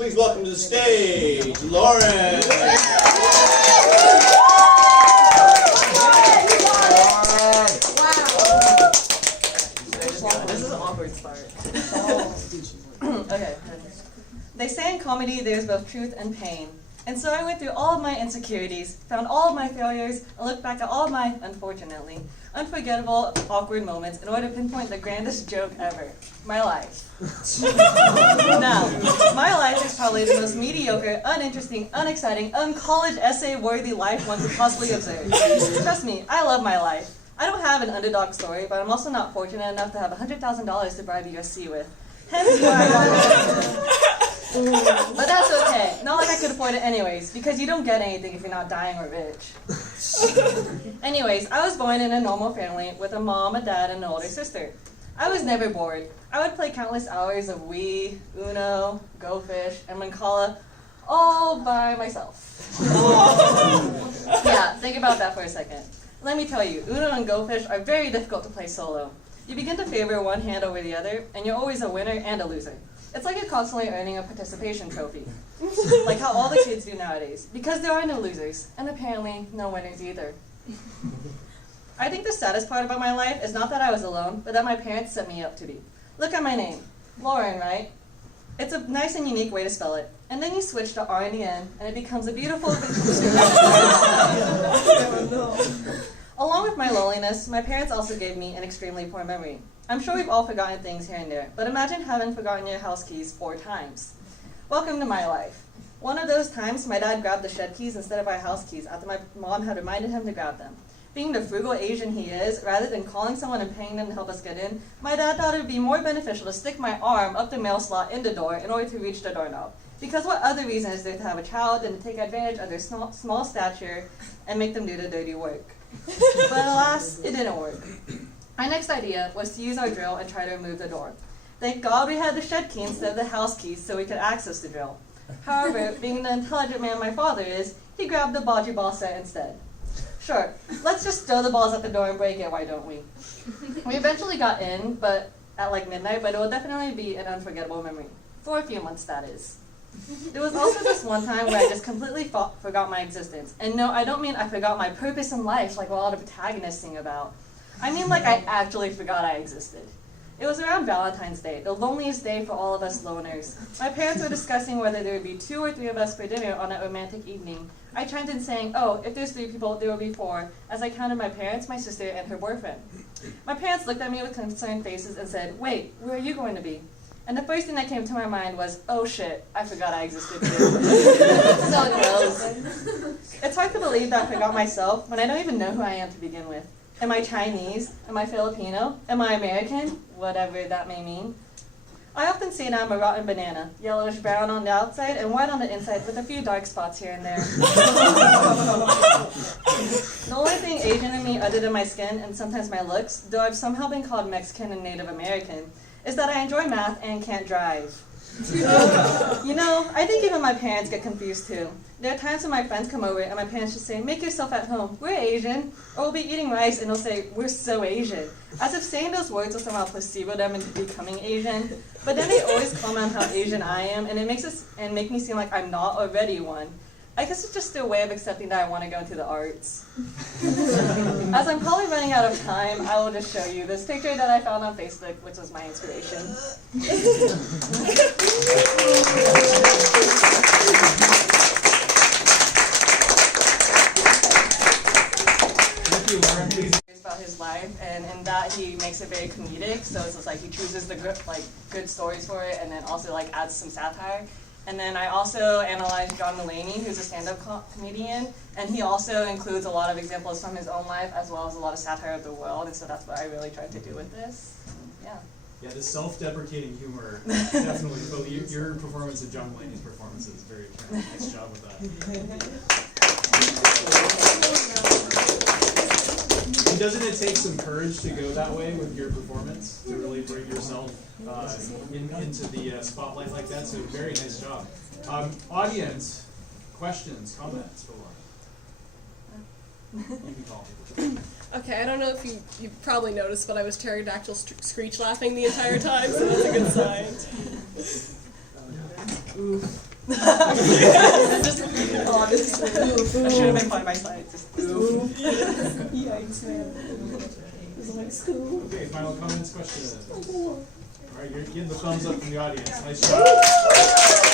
Please welcome to the stage, Lauren. This is an awkward start. Okay. They say in comedy there's both truth and pain. And so I went through all of my insecurities, found all of my failures, and looked back at all of my, unfortunately, unforgettable, awkward moments in order to pinpoint the grandest joke ever. My life. Now, my life is probably the most mediocre, uninteresting, unexciting, uncollege essay-worthy life one could possibly observe. Trust me, I love my life. I don't have an underdog story, but I'm also not fortunate enough to have $100,000 to bribe USC with. Hence why but that's okay. Not like I could afford it anyways, because you don't get anything if you're not dying or rich. Anyways, I was born in a normal family with a mom, a dad, and an older sister. I was never bored. I would play countless hours of Wii, Uno, Go Fish, and Mancala all by myself. Yeah, think about that for a second. Let me tell you, Uno and Go Fish are very difficult to play solo. You begin to favor one hand over the other, and you're always a winner and a loser. It's like you're constantly earning a participation trophy, like how all the kids do nowadays, because there are no losers, and apparently no winners either. I think the saddest part about my life is not that I was alone, but that my parents set me up to be. Look at my name, Lauren, right? It's a nice and unique way to spell it, and then you switch to R in the end, and it becomes a beautiful... Along with my loneliness, my parents also gave me an extremely poor memory. I'm sure we've all forgotten things here and there, but imagine having forgotten your house keys 4 times. Welcome to my life. One of those times, my dad grabbed the shed keys instead of our house keys after my mom had reminded him to grab them. Being the frugal Asian he is, rather than calling someone and paying them to help us get in, my dad thought it would be more beneficial to stick my arm up the mail slot in the door in order to reach the doorknob. Because what other reason is there to have a child than to take advantage of their small stature and make them do the dirty work? But alas, it didn't work. My next idea was to use our drill and try to remove the door. Thank God we had the shed key instead of the house keys so we could access the drill. However, being the intelligent man my father is, he grabbed the bocce ball set instead. Sure, let's just throw the balls at the door and break it, why don't we? We eventually got in, but at like midnight, but it will definitely be an unforgettable memory. For a few months, that is. There was also this one time where I just completely forgot my existence. And no, I don't mean I forgot my purpose in life like what all the protagonists sing about. I mean like I actually forgot I existed. It was around Valentine's Day, the loneliest day for all of us loners. My parents were discussing whether there would be 2 or 3 of us for dinner on that romantic evening. I chimed in saying, oh, if there's 3 people, there will be 4, as I counted my parents, my sister, and her boyfriend. My parents looked at me with concerned faces and said, wait, where are you going to be? And the first thing that came to my mind was, oh shit, I forgot I existed too. So gross. It's hard to believe that I forgot myself when I don't even know who I am to begin with. Am I Chinese? Am I Filipino? Am I American? Whatever that may mean. I often say that I'm a rotten banana, yellowish brown on the outside and white on the inside with a few dark spots here and there. The only thing Asian in me other than my skin and sometimes my looks, though I've somehow been called Mexican and Native American, is that I enjoy math and can't drive. You know, I think even my parents get confused too. There are times when my friends come over and my parents just say, make yourself at home, we're Asian. Or we'll be eating rice and they'll say, we're so Asian. As if saying those words will somehow placebo them into becoming Asian. But then they always comment how Asian I am and it make me seem like I'm not already one. I guess it's just a way of accepting that I want to go into the arts. As I'm probably running out of time, I will just show you this picture that I found on Facebook, which was my inspiration. Thank you, Lauren. Please. About his life, and in that he makes it very comedic. So it's just like he chooses the good stories for it, and then also like adds some satire. And then I also analyzed John Mulaney, who's a stand-up comedian, and he also includes a lot of examples from his own life as well as a lot of satire of the world, and so that's what I really tried to do with this. Yeah. Yeah, the self-deprecating humor, definitely. Well, your performance of John Mulaney's performance is very nice job with that. And doesn't it take some courage to go that way with your performance, to really bring yourself into the spotlight like that? So very nice job. Audience, questions, comments for Lauren? You can call people. Okay, I don't know if you probably noticed, but I was pterodactyl screech laughing the entire time, so that's a good sign. Oof. Just honest. I should have been by my side. Just Yikes, man. Okay, final comments, questions? All right, you're getting the thumbs up from the audience. Nice job.